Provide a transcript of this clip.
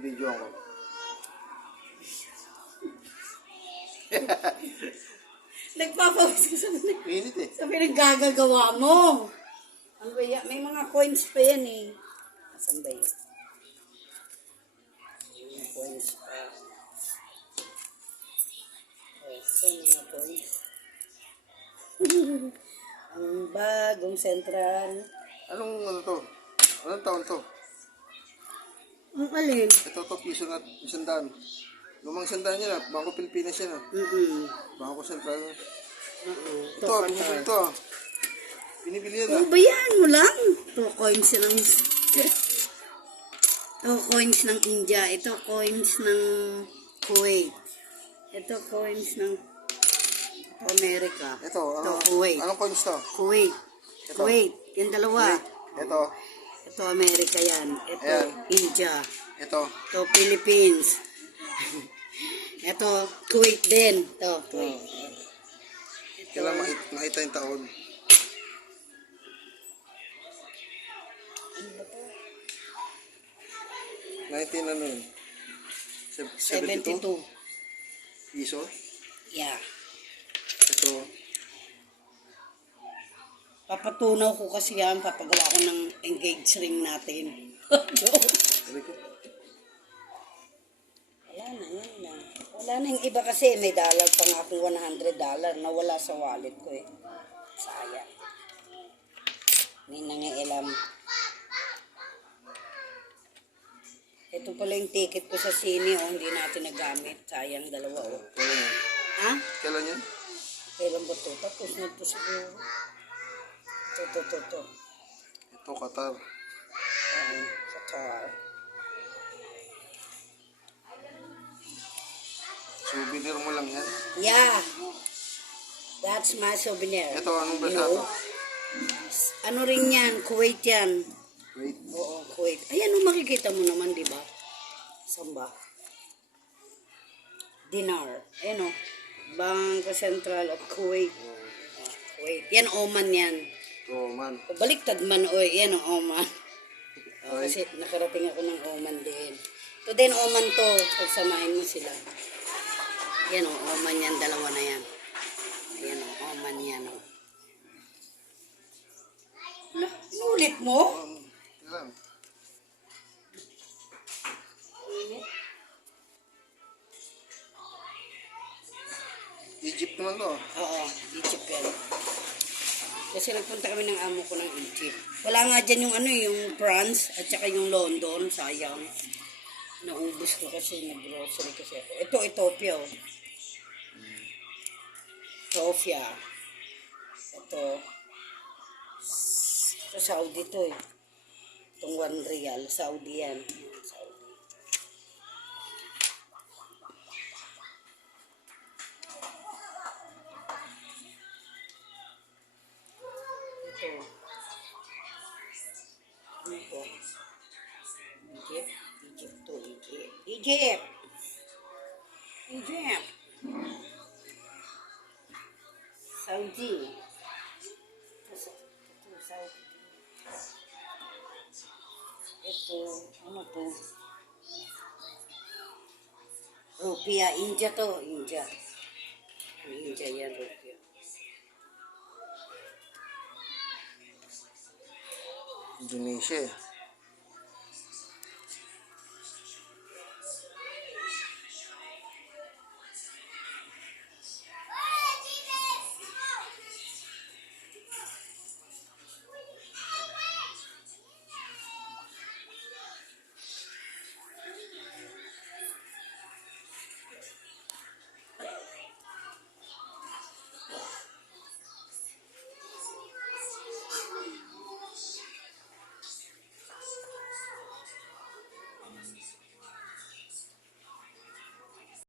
Video ako. Nagpapawis ka sa, Init eh. sa pinaggagawa mo. Ba yan? May mga coins pa yan eh. Asan ba yun? May mga coins pa. Oh, saan yung mga coins? Ang bagong sentral. Anong ano to? Anong taon to? Ang alin? Ito to, piso na isang daan. Lumang isang daan yan ah. Bangko Pilipinas yan ah. Mm-mm. Bangko Sentral. Oo. Ito ah, binibili ito ah. Binibili yan ah. Ano ba yan mo lang? Two coins ng... Two coins ng India. Ito coins ng Kuwait. Ito coins ng America. Ito, Ito, ano, Kuwait. anong coins to? Kuwait. Ito. Kuwait. Yung dalawa. Ito, Ito America yan. Ito Ayan. India. ito. Ito Philippines. Ito Kuwait din. Ito Kuwait. Kailan makita, makita yung taon. Nineteen ano yun? Seb- 72. Piso. Yeah. Ito. Papatunaw ko kasi yan. Papagawa ko ng engage ring natin. Wala na, yan na. Wala na yung iba kasi may dollar pa nga akong 100 dollar na wala sa wallet ko eh. Sayang. May nangialam. Ito pala yung ticket ko sa sine oh, hindi natin nagamit. Sayang dalawa oh. Kailan yan? Ha? Kailan yan? Kailan ba ito? Tapos na ito siguro. Ito, ito, ito, ito. Ito, Qatar. Um, Qatar. Souvenir mo lang yan. Yeah. That's my souvenir. Ito, anong You bansa know? to? Ano rin yan? Kuwait yan. Wait. Oo, Kuwait. Ayan, oh, makikita mo naman, di ba? Saan ba? Dinar. Ayan o. Bangka Central of Kuwait. Oh, Kuwait. Yan, Oman yan. Oh, man. Baliktad man, o. Yan o, Oman. O, Ay. kasi nakarating ako ng Oman din. Ito din, Oman to. Pagsamahin mo sila. Yan o, Oman yan. Dalawa na yan. Ayan o, Oman yan o. Na, inulit mo? Kailan? Egypt naman to. Oo, Egypt yan. Kasi nagpunta kami ng amo ko ng Egypt. Wala nga dyan yung ano yung France at saka yung London. Sayang. Naubos ko kasi nag-grocery kasi ako. Ito, Ethiopia. oh. Ethiopia. Ito. Ito, Saudi to eh. Itong one real. Saudi yan. Ito. Ano ito? Egypt? Egypt to, Egypt. Egypt! Egypt! Saudi. Ito, sa- ito, Saudi. Ito, ano to? Rupia, India to, India. India yan, Rupia. Indonesia eh.